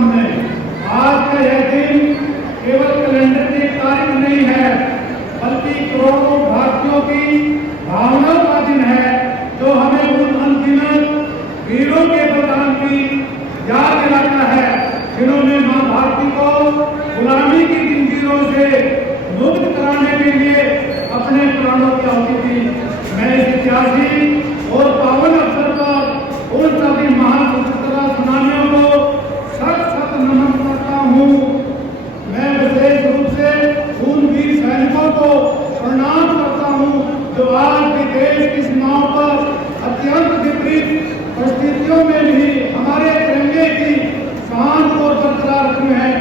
सामने। आज का यह दिन केवल कैलेंडर की तारीख नहीं है, बल्कि करोड़ों भारतीयों की भावनाओं का दिन है, जो हमें उन अनगिनत वीरों के बलिदान की याद दिलाता है, जिन्होंने मां भारती को गुलामी की जंजीरों से मुक्त कराने के लिए अपने प्राणों की आहुति दी। मैं इस ऐतिहासिक और पावन अवसर पर उन सभी महान स्वतंत्रता सेनानियों को सत सत नमन करता हूँ। मैं विशेष रूप से उन वीर सैनिकों को प्रणाम करता हूँ, जो आज भी देश की सीमाओं पर अत्यंत विपरीत परिस्थितियों में भी हमारे तिरंगे की शान को बरकरार रखे हैं।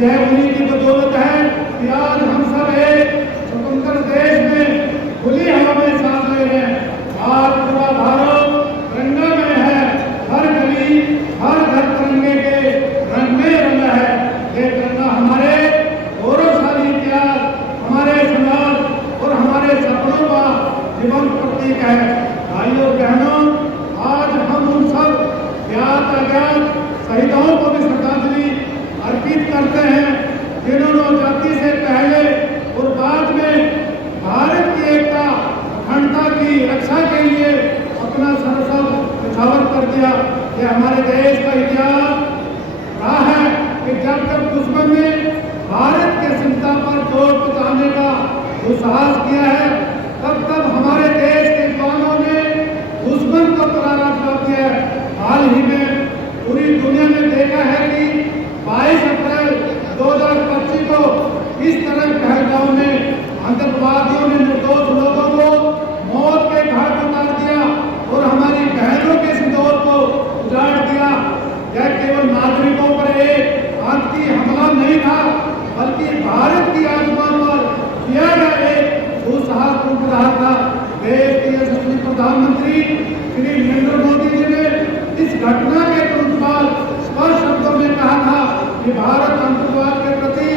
यह उन्हीं की बदौलत है कि आज हम सब एक स्वतंत्र देश में खुली हवा में सांस ले रहे हैं। आज पूरा भारत तिरंगामय है, हर गली हर घर तिरंगे के रंग में रंगा है। ये तिरंगा हमारे गौरवशाली इतिहास, हमारे समाज और हमारे सपनों का जीवंत प्रतीक है। भाइयों और बहनों, आज हम उन सब ज्ञात अज्ञात शहीदों को भी श्रद्धांजलि अर्पित करते हैं, जिन्होंने आजादी से पहले और बाद में भारत की एकता अखंडता की रक्षा के लिए अपना सर्वस्व न्यौछावर कर दिया। यह हमारे देश का इतिहास रहा है कि जब जब दुश्मन ने भारत के चिंता पर जोर पहुंचाने का दुस्साहस किया है, तब तब हमारे देश के जवानों ने दुश्मन को करारा जवाब दिया है। हाल ही में पूरी दुनिया ने देखा है कि 22 अप्रैल 2025 को इस तरह पहलगाम में आतंकवादियों ने निर्दोष लोगों को मौत के घाट उतार दिया और हमारी बहनों के सिंदूर को उजाड़ दिया। यह केवल नागरिकों पर एक आतंकी हमला नहीं था, बल्कि भारत की आसमान पर किया गया एक दुस्साहसपूर्ण प्रहार था। देश के यशस्वी प्रधानमंत्री श्री नरेंद्र मोदी जी ने इस घटना के तुरंत बाद स्पष्ट शब्दों में कहा था कि भारत आतंकवाद के प्रति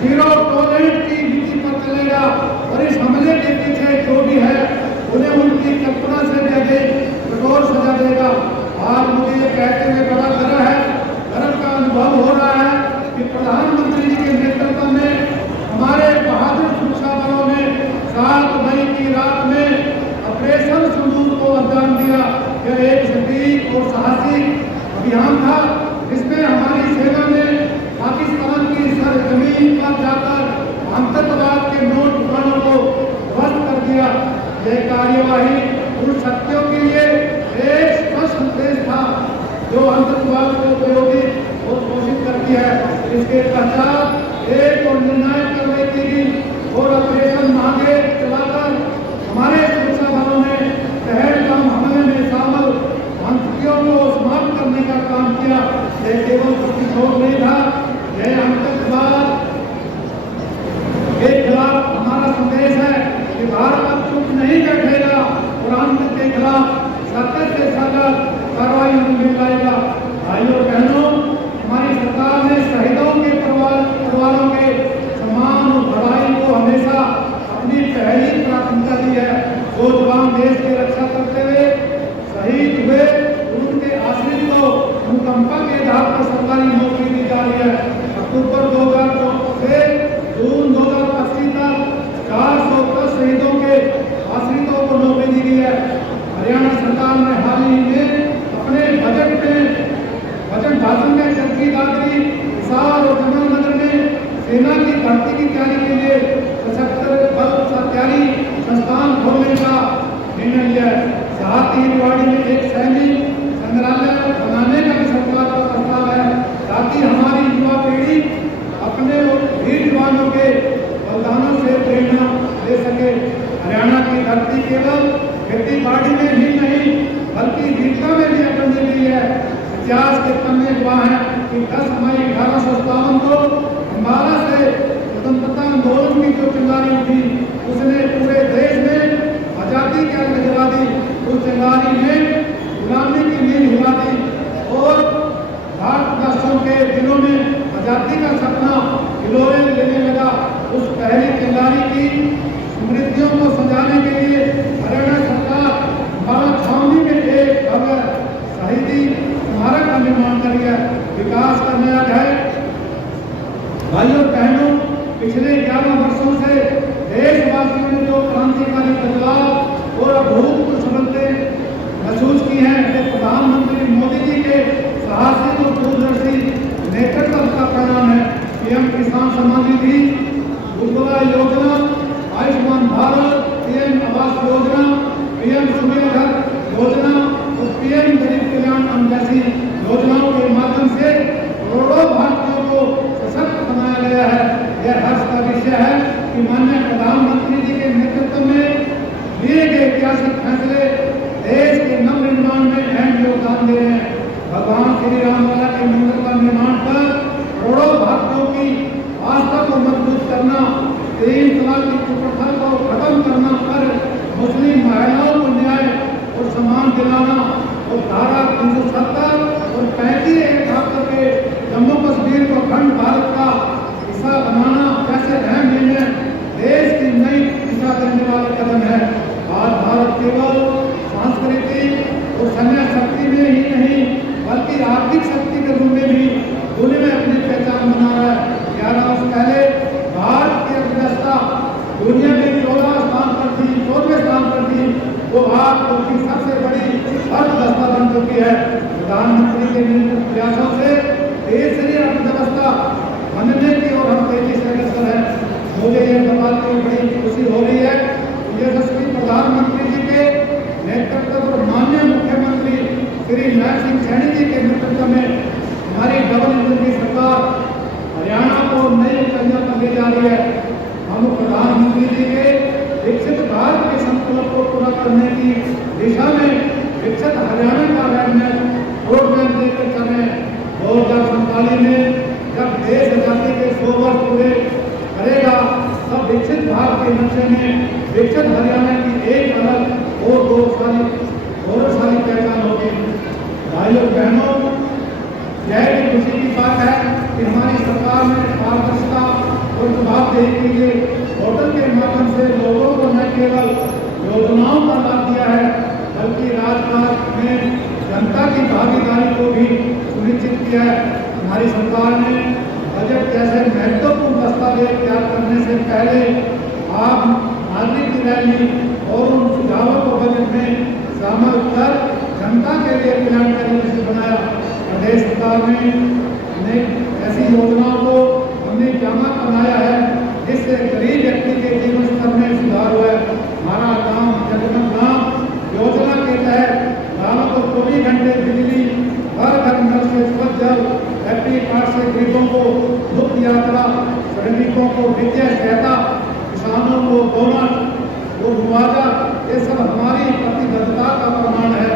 जीरो टॉलरेंस की नीति पर चलेगा और इस हमले के पीछे जो भी है उन्हें उनकी कल्पना से भी अधिक कठोर सजा देगा। आज मुझे ये कहते हुए बड़ा गर्व का अनुभव हो रहा है कि प्रधानमंत्री जी के नेतृत्व में हमारे बहादुर सुरक्षा बलों ने 7 मई की रात में ऑपरेशन सिंदूर को अंजाम दिया। यह एक सटीक और साहसी अभियान था, जिसमें हमारी सेना ने पाकिस्तान की सरजमीन पर जाकर आतंकवाद के नोट ठिकानों को ध्वस्त कर दिया। यह कार्यवाही उन शक्तियों के लिए एक स्पष्ट संदेश था जो आतंकवाद को उपयोगी और घोषित करती है। इसके पश्चात एक और निर्णायक कार्रवाई की गई और ऑपरेशन मांगे चलाकर हमारे सुरक्षा बलों ने पहलगाम हमले में शामिल आतंकियों को समाप्त करने का काम किया। यह केवल प्रतिशोध नहीं था, यह आतंकवाद के खिलाफ हमारा संदेश है कि भारत अब चुप नहीं बैठेगा और आतंक के खिलाफ सख्त से सख्त कार्रवाई में लाएगा। भाइयों और बहनों, हमारी सरकार ने शहीदों के परिवारों के सम्मान और भलाई को हमेशा अपनी पहली प्राथमिकता दी है। जो जवान देश की रक्षा करते हुए शहीद हुए, उनके आश्रित को अनुकंपा के आधार पर सरकारी नौकरी दी जा रही है। अक्टूबर 2002 से जून 2025 तक 410 शहीदों के आश्रितों को नौकरी दी गई है। हरियाणा सरकार ने हाल ही में अपने बजट भाषण में चरखी दादरी, हिसार और जमुनानगर में सेना की भर्ती की तैयारी के लिए सशस्त्र बल तैयारी संस्थान खोलने का निर्णय लिया है। साथ ही रेवाड़ी में एक सैनिक संग्रहालय बनाने का भी सरकार का प्रस्ताव है, ताकि हमारी युवा पीढ़ी अपने वीर जवानों के बलिदानों से प्रेरणा ले सके। हरियाणा की धरती केवल खेती बाड़ी में ही नहीं, बल्कि वीरता में भी अपनी ली है। इतिहास के पन्ने गवाह हैं कि 10 मई 1857 को अम्बाला से स्वतंत्रता आंदोलन की जो चिंगारी उठी, उसने पूरे देश में आजादी की आग जला दी। उस चिंगारी ने गुलामी की नींव हिला दी और भारतवासियों के दिलों में आजादी का सपना हिलोरे लेने लगा। उस पहली चिंगारी की स्मृतियों को सजाने के लिए हरियाणा सरकार अम्बाला छावनी में एक भव्य शहीदी स्मारक का निर्माण करी है। विकास का नया अध्याय। भाइयों बहनों, पिछले 11 वर्षों से देशवासियों ने जो क्रांतिकारी बदलाव और अभूतपूर्व सफलताएं महसूस की हैं, वो प्रधानमंत्री मोदी जी के साहसिक और दूरदर्शी नेतृत्व का परिणाम है। पीएम किसान सम्मान निधि, उज्ज्वला योजना, आयुष्मान भारत, पीएम आवास योजना, पीएम सूर्यघर योजना और पीएम गरीब कल्याण अन्न जैसी योजनाओं के माध्यम से करोड़ों भारतीयों को सशक्त बनाया गया है। यह हर्ष का विषय है कि माननीय प्रधानमंत्री जी के नेतृत्व में लिए गए ऐतिहासिक फैसले देश के नव निर्माण में अहम योगदान दे रहे हैं। भगवान श्री राम लला के मंदिर का निर्माण कर करोड़ों भारतीयों की आस्था को मजबूत करना, 3 तलाक की कुप्रथा को खत्म करना और मुस्लिम महिलाओं को न्याय और सम्मान दिलाना और धारा 370 और 35 के जम्मू कश्मीर को अखंड भारत का हिस्सा बनाना जैसे अहम निर्णय देश की नई दिशा देने वाले कदम है। आज भारत केवल सांस्कृतिक और सैन्य शक्ति में ही नहीं बल्कि आर्थिक शक्ति के रूप में भी दुनिया में अपनी पहचान बना रहा है। 11 वर्ष पहले भारत की अर्थव्यवस्था दुनिया में 14 स्थान पर थी, 14वें स्थान पर थी, वो आज की सबसे बड़ी अर्थव्यवस्था बन चुकी है। प्रधानमंत्री के निरंतर प्रयासों से तीसरी अर्थव्यवस्था बनने की और हम तेजी से अग्रसर है। मुझे यह बताते हुए बड़ी खुशी हो रही है कि यशस्वी प्रधानमंत्री जी के नेतृत्व और माननीय मुख्यमंत्री श्री नैब सिंह सैनी जी के नेतृत्व में हमारी डबल इंजन की सरकार हरियाणा को नई ऊंचाइयों पर ले जा रही है। हम प्रधानमंत्री जी के विकसित भारत के संकल्प को पूरा करने की दिशा में विकसित हरियाणा का रोडमैप देकर चल रहे हैं। 2047 में जब देश आजादी के 100 वर्ष पूरे करेगा तब विकसित भारत के नक्शे में विकसित हरियाणा की एक अलग और गौरवशाली पहचान होगी। भाइयों बहनों, यह भी खुशी की बात है कि हमारी सरकार ने पारदर्शिता और जवाबदेही के लिए पोर्टल के माध्यम से लोगों को न केवल योजनाओं का लाभ दिया है बल्कि राजकाज में जनता की भागीदारी को भी सुनिश्चित किया है। हमारी सरकार ने बजट जैसे महत्वपूर्ण दस्तावेज तैयार करने से पहले आप नागरिक की रैली और उन सुझावों को बजट में शामिल कर जनता के लिए कल्याणकारी बजट बनाया। प्रदेश सरकार ने ऐसी योजनाओं को हमने जामा बनाया है जिससे गरीब व्यक्ति के जीवन स्तर में सुधार हुआ है। हमारा गांव जगमग गांव योजना के तहत गांवों को 24 घंटे बिजली, हर घर नल से स्वच्छ जल, फैक्ट्री कार्ड से गरीबों को मुफ्त यात्रा, श्रमिकों को वित्तीय सहायता, किसानों को बोनस और मुआवजा, ये सब हमारी प्रतिबद्धता का प्रमाण है।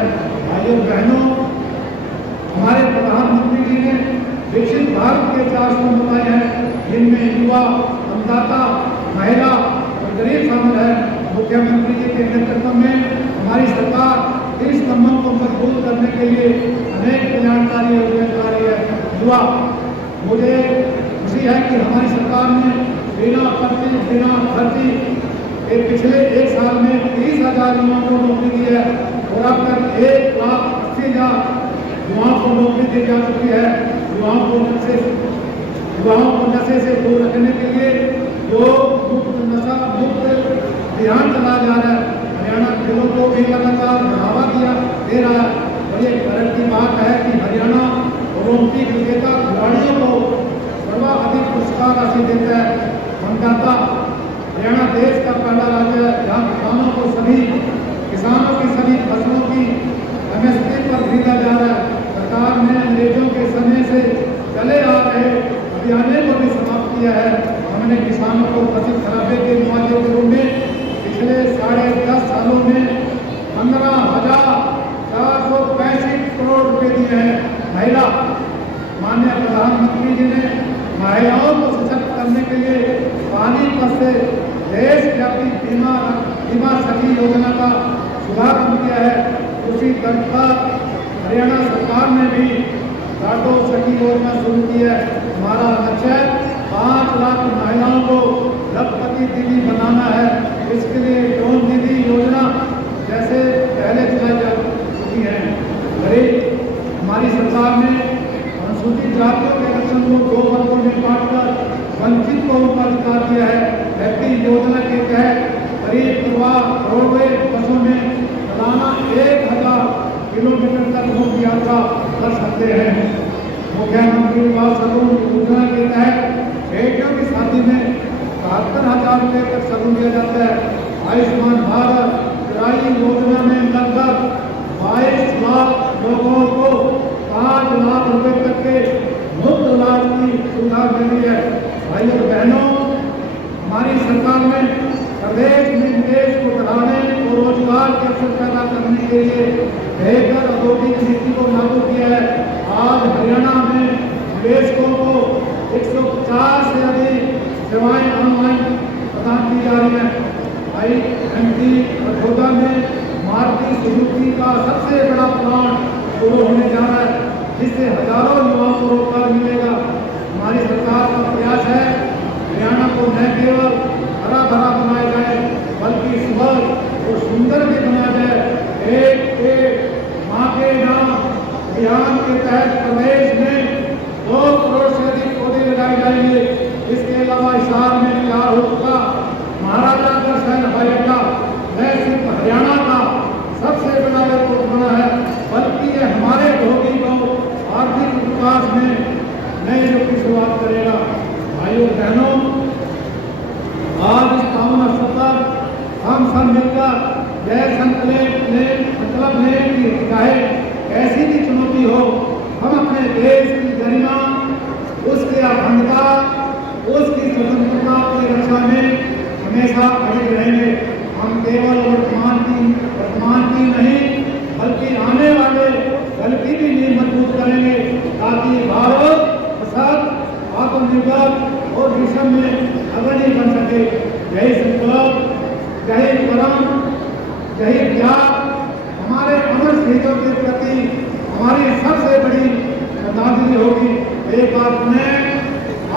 भाइयों बहनों, हमारे प्रधानमंत्री जी ने विकसित भारत के 4 स्तंभ बताए हैं जिनमें युवा, अन्नदाता, महिला और गरीब शामिल है। मुख्यमंत्री जी के नेतृत्व में हमारी सरकार इन स्तंभों को मजबूत करने के लिए अनेक कल्याणकारी योजनाएं चला रही है। युवा, मुझे खुशी है कि हमारी सरकार ने बिना खर्ची के पिछले 1 साल में 30,000 युवाओं को नौकरी दी है और अब तक 1,80,000 युवाओं को नौकरी दी जा चुकी है। युवाओं को नशे से दूर रखने के लिए जो नशा मुक्त अभियान चलाया जा रहा है, हरियाणा खेलों को भी लगातार बढ़ावा दे रहा है। और ये गर्व की बात है कि हरियाणा ओलंपिक विजेता खिलाड़ियों को सर्वाधिक पुरस्कार राशि देता है। अन्नदाता, हरियाणा देश का पहला राज्य है जहाँ किसानों की सभी फसलों की MSP पर खरीदा जा रहा है। सरकार ने अंग्रेजों के समय से चले आ रहे अभियानों को भी समाप्त किया है। हमने किसानों को फसल खराबे के मुआवजे के रूप में पिछले 10.5 सालों में 15,465 करोड़ रुपए दिए हैं। महिला, माननीय प्रधानमंत्री जी ने महिलाओं को सशक्त करने के लिए पानीपत से देशव्यापी बीमा सखी योजना का शुभारंभ किया है। उसी तर्ज पर हरियाणा सरकार ने भी घाटों सखी योजना शुरू की है। हमारा लक्ष्य 5 लाख महिलाओं को लखपति दीदी बनाना है। इसके लिए ड्रोन दीदी योजना जैसे पहले चलाई जा चुकी है। हमारी सरकार ने अनुसूचित जातियों के आरक्षण को 2 वर्गों में बांटकर वंचित को उनका अधिकार दिया है। ऐसी योजना के तहत करीब रोडवेज बसों में सालाना 1000 किलोमीटर तक मुफ्त यात्रा कर सकते हैं। मुख्यमंत्री आवास योजना के तहत बेटियों की शादी में 77,000 रुपये तक सगुन दिया जाता है। आयुष्मान भारत योजना में लगभग 22 लाख लोगों को 5 लाख रुपए तक के मुफ्त इलाज की सुविधा मिली है। भाइयों और बहनों, हमारी सरकार ने प्रदेश में निवेश को बढ़ाने और रोजगार के अवसर पैदा करने के लिए बेहतर औद्योगिक नीति को लागू किया है। आज हरियाणा में निवेशकों को 150 से अधिक सेवाएं ऑनलाइन प्रदान की जा रही हैं। IMT बड़ौदा में मारुति सुजुकी का सबसे बड़ा प्लांट शुरू होने जा रहा है, जिससे हजारों युवाओं को रोजगार मिलेगा। हमारी सरकार का प्रयास है हरियाणा को न केवल हरा भरा बनाया जाए, बल्कि स्वच्छ और सुंदर भी बनाया जाए। एक माँ के नाम अभियान के तहत प्रदेश में 2 करोड़ से अधिक पौधे लगाए जाएंगे। इसके अलावा हिसार में तैयार हो चुका महाराजा अग्रसेन हवाई अड्डा न सिर्फ हरियाणा का सबसे बड़ा एयरपोर्ट बना है, बल्कि ये हमारे धोबी को आर्थिक विकास में नए युग की शुरुआत करेगा। भाइयों बहनों, आज इस पावन अवसर पर हम सब मिलकर यह संकल्प लें कि चाहे कैसी भी चुनौती हो, हम अपने देश की गरिमा, उसकी अखंडता, उसकी स्वतंत्रता की रक्षा में हमेशा अड़िग रहेंगे। हम केवल वर्तमान की नहीं, बल्कि आने वाले कल की भी नींव मजबूत करेंगे, ताकि भारत सशक्त, आत्मनिर्भर और विश्व में अग्रणी बन सके। यही संकल्प, यही परम, यही त्याग हमारे अमर शहीदों के प्रति हमारी सबसे बड़ी श्रद्धांजलि होगी। एक बार पुनः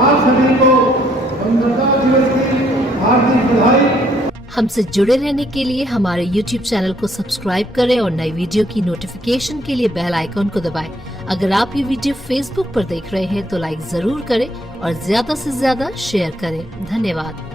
आप सभी को स्वतंत्रता दिवस की हार्दिक बधाई। हमसे जुड़े रहने के लिए हमारे YouTube चैनल को सब्सक्राइब करें और नई वीडियो की नोटिफिकेशन के लिए बेल आइकॉन को दबाएं। अगर आप ये वीडियो Facebook पर देख रहे हैं तो लाइक जरूर करें और ज्यादा से ज्यादा शेयर करें। धन्यवाद।